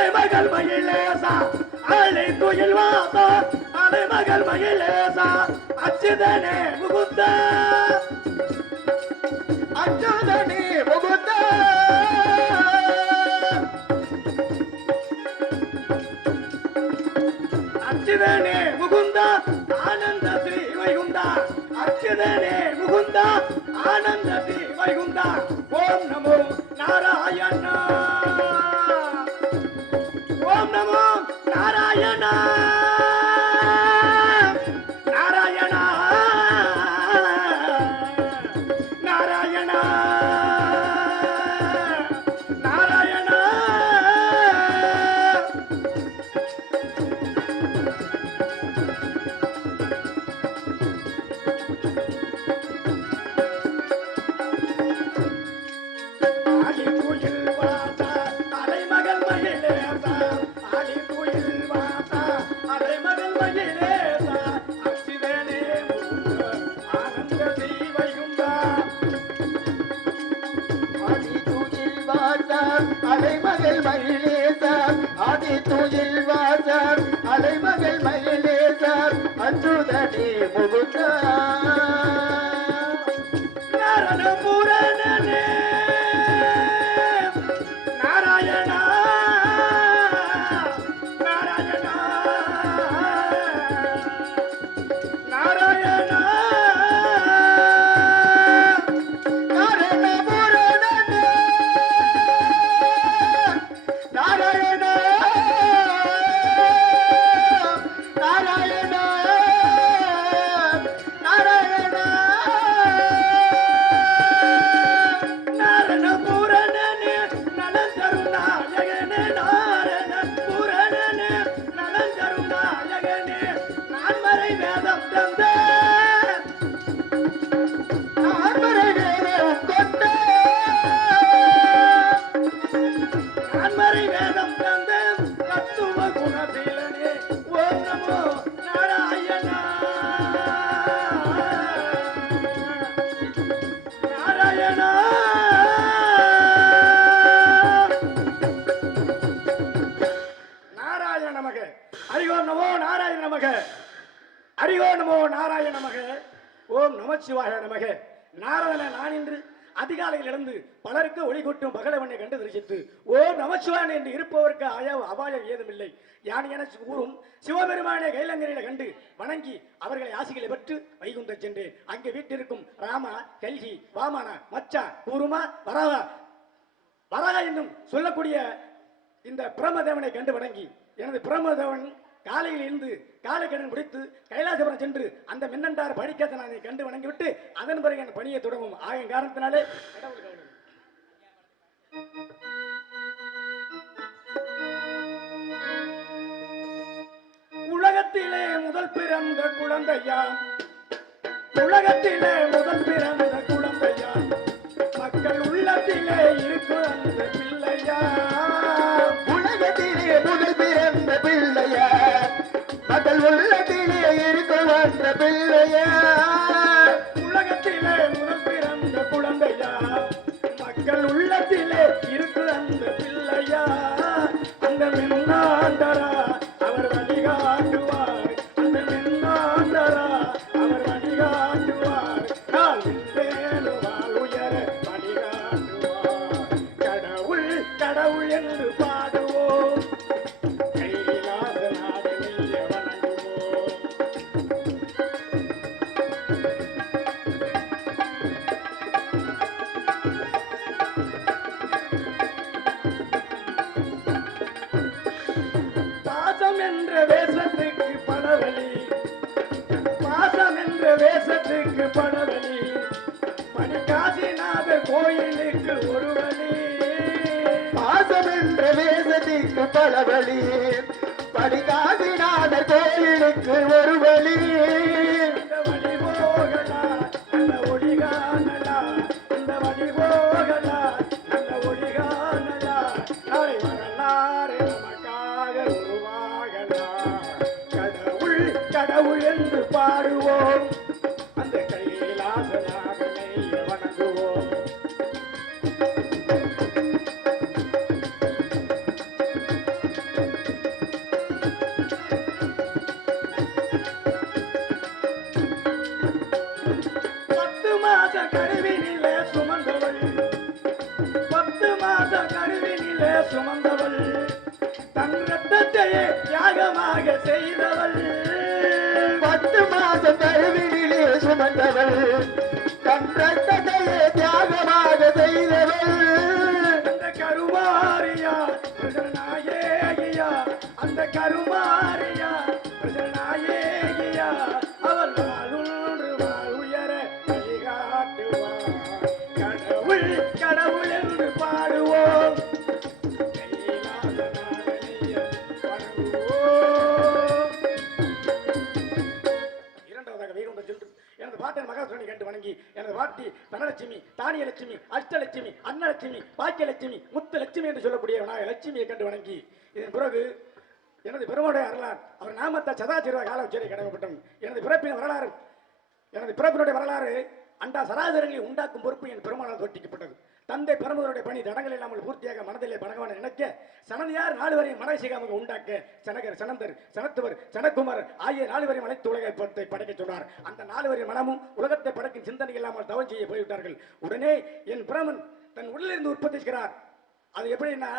அலைமகள் மகிழேசா அலை துயில் வாசா அலைமகள் மகிழேசா அச்சுதனே முகுந்த அச்சுதனே முகுந்த அச்சுதனே முகுந்த ஆனந்த ஸ்ரீ வைகுந்தா அச்சுதனே முகுந்த ஆனந்த ஸ்ரீ வைகுந்தா ஓம் நமோ நாராயணா ஓம் நமோ நாராயணா நாராயணா நாராயணா நாராயணா ஆடி குயில் வாசா அலைமகள் மகிழேசா ஆடி குயில் வாசா அலைமகள் மகிழேசா அச்சிதனே முகுந்த ஆனந்த ஸ்ரீ வைகுந்தா ஆதி தூயில் வாசர் அலைமகள் மகிழேசர் ஆதி தூயில் வாசர் அலைமகள் மகிழேசர் அச்சுதனே முகுந்த நாரண பூரணனே நாராயணா நாராயணா நாராயணா நாராயண பூரணனே நாராயண நாராயண நாராயண நாரண பூரணனே நலன் தரும் நாயகனே நாரண பூரணனே நலன் தரும் நாயகனே நான்மறை வேதம் தந்த நான்மறை வேதம் கொண்ட நான்மறை வேதம் தந்த தத்துவ குணசீலனே ஓம் நமோ நாராயணா நாராயணா நாராயண நமக ஹரிஓ நமோ நாராயண நமக ஹரிஓ நமோ நாராயண நமக ஓம் நமச்சிவாய நமக நாரதன நான் இன்று அதிகாலையில் இருந்து பலருக்கு ஒளி கொட்டும் பகலவனை கண்டு தரிசித்து ஓம் நமச்சிவாயன் என்று இருப்பவருக்கு அபாயம் ஏதுமில்லை யான் என கூறும் சிவபெருமானை கைலங்கரையில கண்டு வணங்கி அவர்களை ஆசிகளை பெற்று வைகுந்தம் சென்றேன். அங்கே வீட்டிற்கும் ராமா கல்கி வாமன மச்சா கூறுமா வரகா வரகா என்னும் சொல்லக்கூடிய இந்த பிரமதேவனை கண்டு வணங்கி எனது பிரமதேவன் காலையில் இருந்து காலைக்கடன் முடித்து கைலாசபுரம் சென்று அந்த மின்னண்டார் படிக்கத்தனை கண்டு வணங்கிவிட்டு அதன் பிறகு என் பணியை தொடங்கும் ஆகிய காரணத்தினாலே கடவுள் கவனம். உலகத்திலே முதல் பிறந்த குழந்தையாம் உலகத்திலே முதல் பிறந்த குழந்தையாம் மக்கள் உள்ளத்திலே இருக்கும் அந்த பிள்ளையா உலகத்திலே முதல் பிறந்த பிள்ளையா மக்கள் உள்ளத்திலே இருக்கும் அந்த பிள்ளையா உலகத்திலே முதல் பிறந்த குழந்தையா மக்கள் உள்ளத்திலே இருக்கு அந்த பிள்ளையா அந்த மின்னாண்டரா அவர் வழிகாட்டுவார் அந்த மின்னாண்டரா அவர் வழிகாட்டுவார் நாள் வேணுவாள் உயர வழிகாட்டுவார் கடவுள் கடவுள் என்று பாடுவோம் கையிலாத நாடனில் வணங்குவோம். பாசம் என்ற வேஷத்துக்கு படவழி பாசம் என்ற வேஷத்துக்கு படவழி மணிகாசிநாதர் கோயிலுக்கு ஒரு வழி பாசம் என்ற வேசத்திற்கு பல வழி படிகாசிநாதர் கோயிலுக்கு ஒரு வழி இந்த வழி போகலா அந்த ஒளி காணலா இந்த வழி போகலா அந்த ஒளி காணலா நாளை வரலாறு நமக்காக உருவாகலா கடவுள் கடவுள் என்று பாடுவோம் அந்த கைலாசநாதனை வணங்குவோம். சுமந்தவள் தன் ரத்தத்தையே தியாகமாக செய்தவள் 10 மாதம் கருவினிலே சுமந்தவள் தன் ரத்தத்தையே தியாகமாக செய்தவள் அந்த கருமாரியா நாயகியா அந்த கருமாரியா நாயகியா அவள் வாழுன்று வாழ் உயர வழிகாட்டுவார் கடவுள் கடவுள் என்று பாடுவோம் கைலாசநாதனைய வணங்குவோம். இரண்டாவதாக வைகுண்ட சென்று எனது பாட்டன் மகாசுரனை கண்டு வணங்கி எனது பாட்டி தனலட்சுமி தானியலட்சுமி அஷ்டலட்சுமி அன்னலட்சுமி பாக்கியலட்சுமி முத்துலட்சுமி என்று சொல்லக்கூடிய விநாயக லட்சுமியை கண்டு வணங்கி இதன் பிறகு எனது பெருமாளுடைய அருளார் அவர் நாமத்தை சதாசிவ கால உச்சரை கடமைப்பட்டோம். எனது பிறப்பின் வரலாறு எனது பிறப்பினுடைய வரலாறு அண்டா சராசரங்களை உண்டாக்கும் பொறுப்பு என் பெருமாளால் தோட்டிக்கப்பட்டது. தந்தை பெருமதனுடைய பணி தடங்கள் இல்லாமல் பூர்த்தியாக மனதிலே பணகவன நினைக்க சனதியார் 4 வரையும் மனசிகாமக உண்டாக்க சனகர் சனந்தர் சனத்துவர் சனக்குமார் ஆகிய 4 வரையும் அனைத்து உலகை படைக்க சொன்னார். அந்த 4 வரையும் மனமும் உலகத்தை படைக்கும் சிந்தனை இல்லாமல் தவம் செய்ய போய்விட்டார்கள். உடனே என் பிரமன் தன் உடலிலிருந்து உற்பத்தி செய்கிறார். அது எப்படின்னா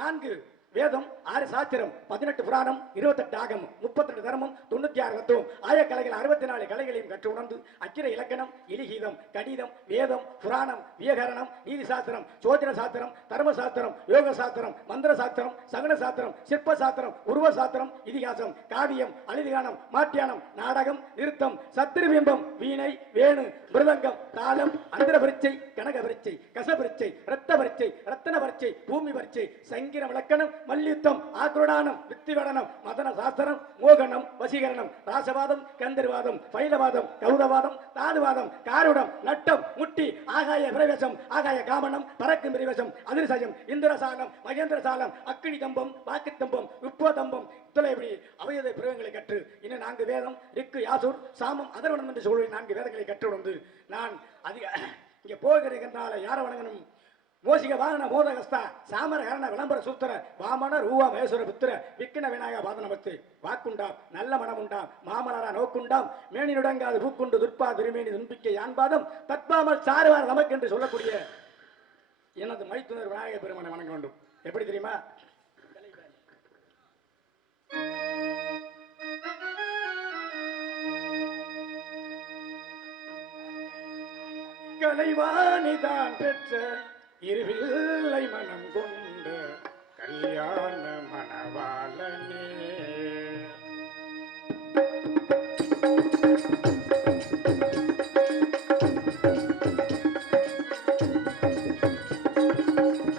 4 வேதம் 6 சாத்திரம் 18 புராணம் 28 ஆகம் 32 தர்மம் 96 தத்துவம் ஆய கலைகள் 64 கலைகளையும் கற்று உணர்ந்து அக்கிர இலக்கணம் இலிகீதம் கணிதம் வேதம் புராணம் வியகரணம் நீதி சாஸ்திரம் சோதன சாஸ்திரம் தர்ம சாஸ்திரம் யோக சாஸ்திரம் மந்திர சாஸ்திரம் சகன சாஸ்திரம் சிற்ப சாஸ்திரம் உருவ சாஸ்திரம் இதிகாசம் காவியம் அலிதிகானம் மாட்டியானம் நாடகம் நிறுத்தம் சத்திரபிம்பம் வீணை வேணு மிருதங்கம் தாளம் அந்தர பரீட்சை கனக பரீட்சை கச பரீட்சை ரத்த பரீட்சை ரத்தன பரீட்சை பூமி பரீட்சை சங்கீர விளக்கணம் மல்யுத்தம் ஆக்ரோடானம் வித்திவடனம் மதன சாஸ்திரம் மோகனம் வசீகரணம் ராசவாதம் கந்தர்வாதம் பைலவாதம் கௌதவாதம் தாதுவாதம் காருடம் நட்டம் முட்டி ஆகாய பிரவேசம் ஆகாய காமனம் பறக்கும் பிரவேசம் அதிர்சயம் இந்திரசாலம் மகேந்திரசாலம் அக்கினி தம்பம் வாக்கு தம்பம் உப்போதம்பம் இப்படி அவையத பிரயோகங்களை கற்று இன்னும் 4 வேதம் ரிக்கு யாசூர் சாமம் அதர்வனம் என்று சொல்லி 4 வேதங்களை கற்று வந்து நான் அதிக இங்கே போகிறதுனால யாரை வணங்கணும் மோசிக வாகன மோதகஸ்தா சாமர கரண விளம்பர சூத்திர வாமன ரூவா மகேஸ்வர புத்திர விக்கின விநாயக பாதனமத்து வாக்குண்டாம் நல்ல மனமுண்டாம் மாமலரா நோக்குண்டாம் மேனி நுடங்காது பூக்குண்டு துர்ப்பா திருமேனி துன்பிக்கை யான்பாதம் தத்பாமல் சாருவார் நமக்கு என்று சொல்லக்கூடிய எனது மைத்துனர் விநாயக பெருமானை வணங்க வேண்டும். எப்படி தெரியுமா? கலைவாணிதான் பெற்ற இருவில்லை மனம் கொண்ட கல்யாண மணவாளனே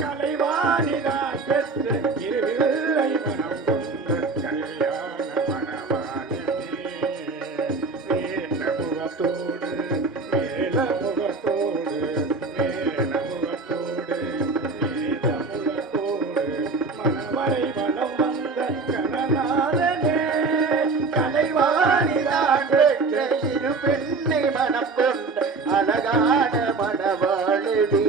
கலைவாணிதான் பெற்ற இருவில்லை மனம் கொண்ட கல்யாண மணவாளனே வேல முகத்தோடு வேல முகத்தோடு மனம் கொண்ட அழகான மணவாளடி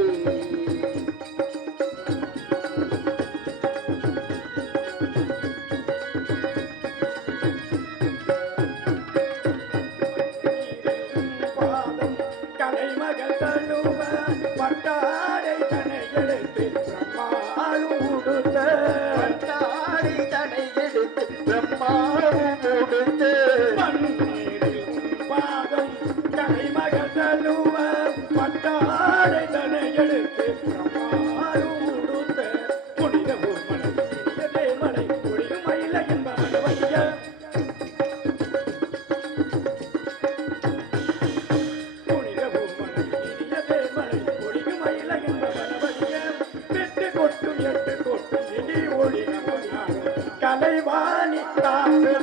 பாதம் கலைமகள் தழுவ பட்டாடை தனை எடுத்து பிரம்மாளும் உடுத்த பட்டாடை தனை எடுத்து பிரம்மாவும் உடுத்து பாதம் கலைமகள் தழுவ பட்டாடை தனை எடுத்து பிரம்மாளும் உடுத்த புனித பூமலை இனியதே மலை ஒளியும் மயில என்ப மனவைய புனித பூமலை இனியதே மலை ஒளியும் மயில என்ப மனவைய எட்டு கொட்டும் இடி ஒளி கலைவாணி தாக்கு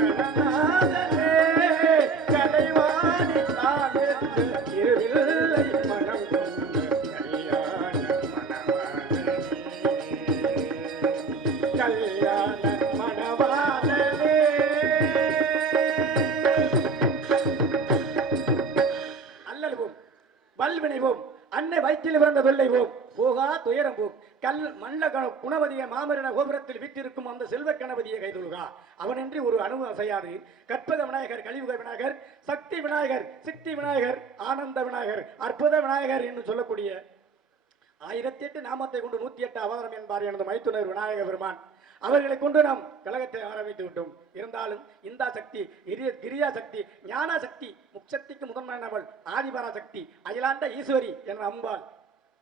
கணநாதனே கலைவாணி தானென்று இருவில்லை மனம் கொண்ட கல்யாண மணவாளனே கல்யாண மணவாளனே அல்லல்வோம் வல்வினைவோம் அன்னை வயிற்றில் பிறந்த வெள்ளைவோம் போகா துயரம் போம் கல் மல்ல குணவதிய மாமரின கோபுரத்தில் வீட்டிருக்கும் அந்த செல்வ கணபதியை கைதொழுகா அவனின்றி ஒரு அணு அசையாது கற்பக விநாயகர் கலியுக விநாயகர் சக்தி விநாயகர் சித்தி விநாயகர் ஆனந்த விநாயகர் அற்புத விநாயகர் என்று சொல்லக்கூடிய 1008 நாமத்தை கொண்டு 108 அவதாரம் என்பார் எனது மைத்துனர் விநாயக பெருமான் அவர்களை கொண்டு நாம் கழகத்தை ஆரம்பித்து விட்டோம் இருந்தாலும் இந்தா சக்தி கிரியா சக்தி ஞான சக்தி முக்சக்திக்கு முதன்மையானவள் ஆதிபரா சக்தி அகிலாண்ட ஈஸ்வரி என்ற அம்பாள்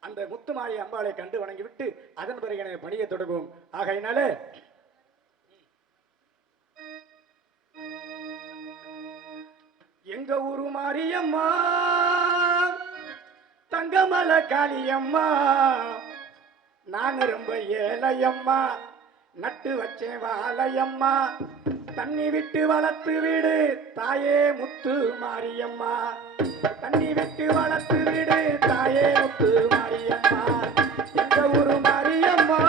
அந்த முத்துமாரி அம்பாளை கண்டு வணங்கிவிட்டு அதன் பிறகு எனக்கு பணியை தொடங்குவோம் ஆகையினாலே எங்க ஊரு மாரியம்மா தங்கமல காளியம்மா நான் ரொம்ப ஏழையம்மா நட்டு வச்சேன் வாழையம்மா தண்ணி விட்டு வளர்த்து விடு தாயே முத்து மாரியம்மா தண்ணி விட்டு வளர்த்து விடு தாயே முத்து மாரியம்மா எங்க ஊரு மாரியம்மா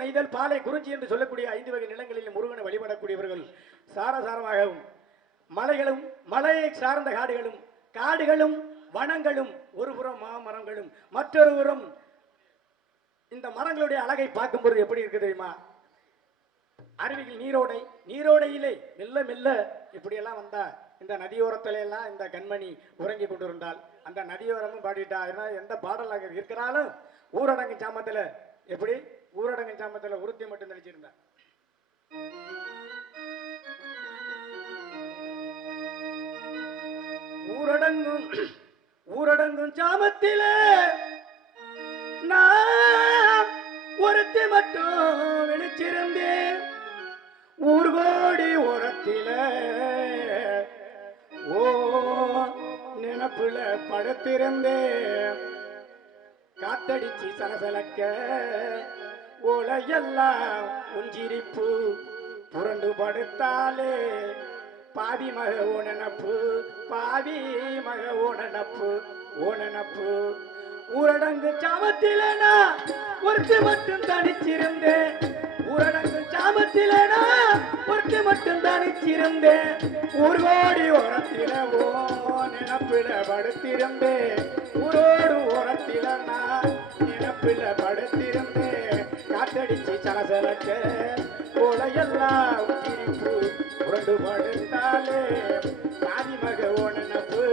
நெய்தல் பாலை குறிஞ்சி என்று சொல்லக்கூடிய 5 வகை நிலங்களில் முருகனை வழிபடக்கூடியவர்கள் சாரசாரமாகவும் மலைகளும் மலையை சார்ந்த காடுகளும் காடுகளும் வனங்களும் ஒரு புறம் மாமரங்களும் மற்றொரு புறம் இந்த மரங்களுடைய அழகை பார்க்கும்போது எப்படி இருக்கு தெரியுமா அருவிகள் நீரோடை நீரோடையிலே மெல்ல மெல்ல இப்படியெல்லாம் வந்தா இந்த நதியோரத்தில எல்லாம் இந்த கண்மணி உறங்கி கொண்டிருந்தால் அந்த நதியோரமும் பாடிட்டா எந்த பாடலாக இருக்கிறாலும் ஊரடங்கு சாமத்துல எப்படி ஊரடங்கு சாமத்துல உறுத்தி மட்டும் நினைச்சிருந்தா ஊரடங்கும் சாமத்திலே நான் ஒருத்தி மட்டும் விழிச்சிருந்தேன் ஊர்கோடி ஓரத்தில ஓ நினப்புல படுத்திருந்தேன் காத்தடிச்சு சலசலக்க ஓலையெல்லாம் உஞ்சிரிப்பு புரண்டு படுத்தாலே பாவி மக ஓனப்பு பாவி மக ஓனப்பு ஊரடங்கு சாமத்தில நான் ஒருத்தி மட்டும் தனிச்சிருந்தேன் ஊரடங்கு சாமத்திலேனா ஒருத்தி மட்டும் தனிச்சிருந்தேன் ஊர் கோடி ஓரத்தில ஓ நினப்பில படுத்திருந்தேன் ஊரோடு ஓரத்தில நான் நினப்பில படுத்திருந்தேன் காத்தடிச்சு சலசலக்க கோலையெல்லாம் சிரிப்பு உருண்டு படுத்தாலே பாதி மக ஓனப்பு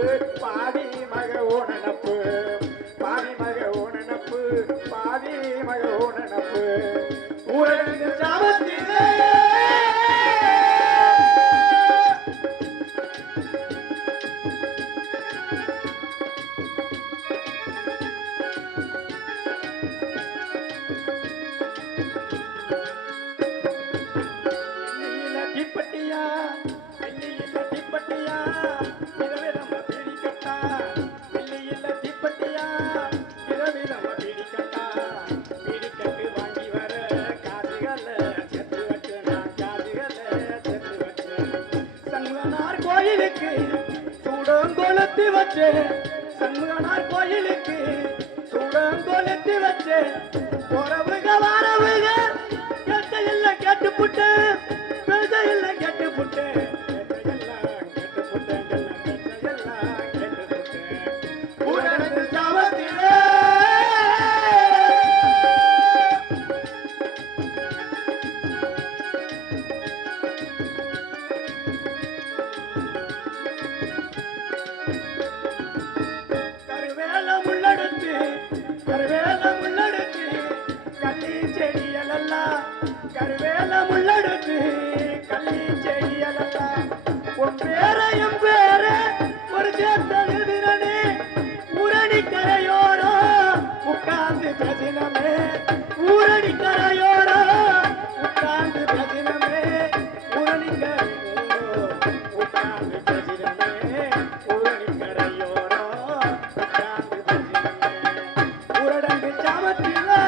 பாதி மக ஓனப்பு பாதி மக ஓனப்பு பாதி மக ஓனப்பு ஊரடங்கு சாமத்திலே தீப்பட்டியா வெள்ளியில தீப்பட்டியா இரவே நம்ம பிடிக்கட்டா வெள்ளியில தீப்பட்டியா இரவே நம்ம பிடிக்கட்டா பிடிக்கட்டு வாங்கி வர காசுகளை செத்து வச்சு நான் காசுகளை செத்து வச்சு சண்முகனார் கோயிலுக்கு சூடங்கொளுத்தி வச்சு சண்முகனார் கோயிலுக்கு சூடங்கொளுத்தி வச்சு உறவுக வரவுக எல்லாம் கேட்டு புட்டு எல்லாம் கேட்டு புட்டு எல்லாம் கேட்டு புட்டு எல்லாம் கேட்டு புட்டு ஊரடங்கு சாமத்திலே கருவேல முள்ளெடுத்து கள்ளி செடியலெல்லாம் கருவேல முள்ளெடுத்து கள்ளி செடியலெல்லாம் உன் பேரையும் பேர ஒரு சேர்த்தெழுதினே ஊரணி கரையோரோ உட்கார்ந்து பிரதினமே ஊரணி கரையோரோ உட்கார்ந்து பிரதினமே ஊரணி கரையோரோ உட்கார்ந்து பிரதினமே ஊரணி கரையோரோ உட்கார்ந்து பிரதினமே ஊரடங்கு சாமத்திலே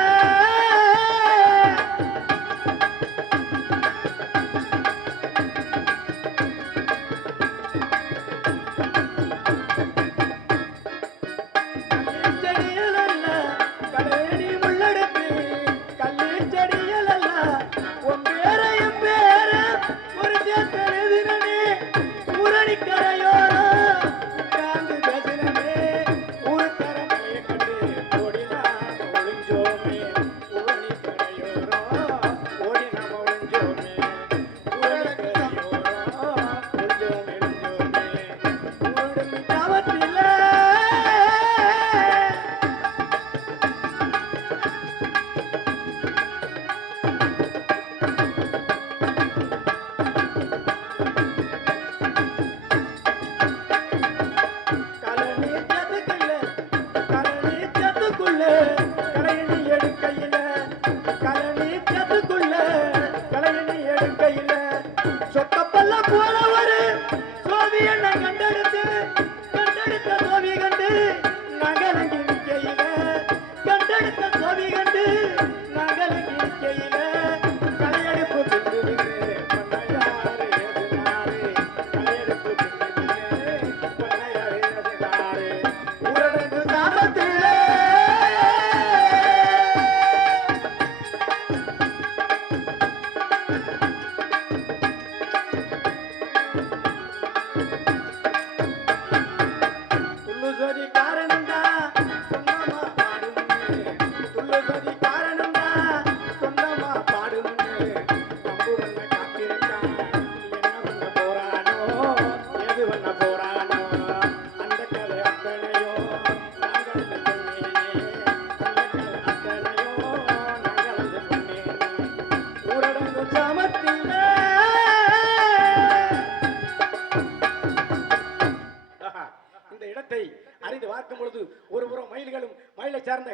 அறிந்து பார்க்கும் பொழுது ஒரு புறம் மயில்களும் மயிலை சார்ந்த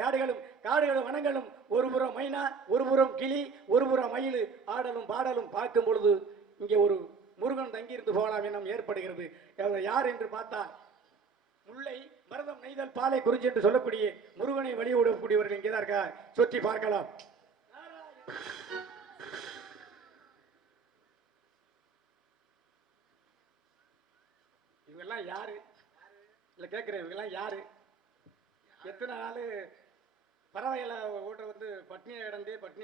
காடுகளும் வனங்களும் ஒரு புறம் மைனா ஒரு புறம் கிளி ஒரு புறம் மயில் ஆடலும் பாடலும் பார்க்கும் பொழுது இங்கே ஒரு முருகன் தங்கியிருந்து போகலாம் எண்ணம் ஏற்படுகிறது. யார் என்று பார்த்தால் முல்லை மருதம் நெய்தல் பாலை குறிஞ்சி என்று சொல்லக்கூடிய முருகனை வழிவிடக்கூடியவர்கள் இங்கேதான் இருக்கா, சுற்றி பார்க்கலாம். இவங்கெல்லாம் யாரு இல்ல கேட்கிறேன், இவங்கெல்லாம் யாரு? எத்தனை நாள் பறவைகளை ஓட்ட வந்து பட்னியை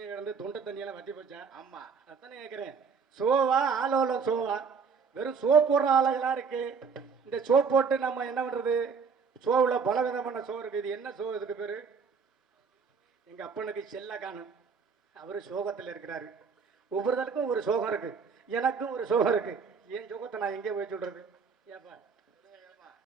கிடந்து தொண்டை தண்ணியெல்லாம் வத்தி போச்சா? ஆமா. அதானே கேட்குறேன். சோவா ஆலோலம் சோவா வெறும் சோப் போடுற ஆளுகளா இருக்கு. இந்த சோப் போட்டு நம்ம என்ன பண்றது? சோவில் பல விதமான சோ இருக்கு. இது என்ன சோ? இதுக்கு பேரு எங்க அப்பனுக்கு செல்ல காணும். அவரு சோகத்தில் இருக்கிறாரு. ஒவ்வொருத்தருக்கும் ஒரு சோகம் இருக்கு. எனக்கும் ஒரு சோகம் இருக்கு. என் சோகத்தை நான் எங்கே போய் சொல்றது? ஏப்பா